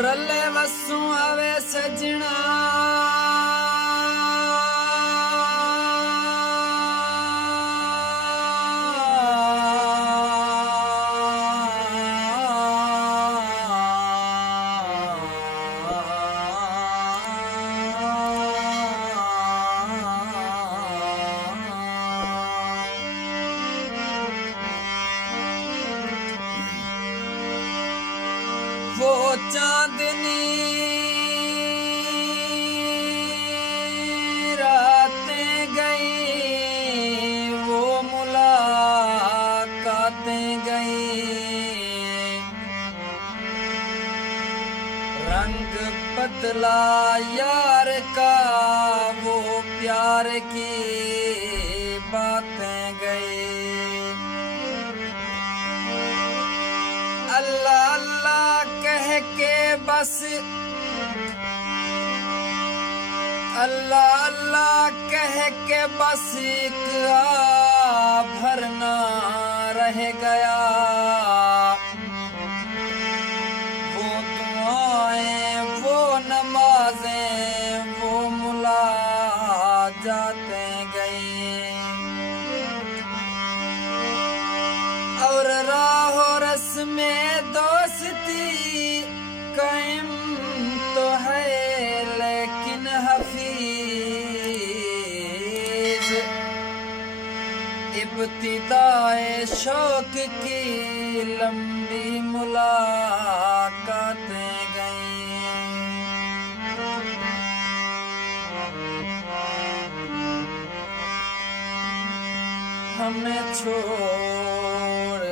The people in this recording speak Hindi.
रले वसू आवे सजना वो चांदनी रातें गई, वो मुलाकातें गई, रंग बदला यार का, वो प्यार की बातें गई। अल्लाह अल्लाह कह के बस, अल्लाह अल्लाह कह के बस एक भरना रह गया। वो दुआएं, वो नमाजें, वो मुलाकातें गई, और राहो रस में दोस्ती कायम तो है, लेकिन हफीज इब्तिदाए शौक की लंबी मुलाकातें गई। हमें छोड़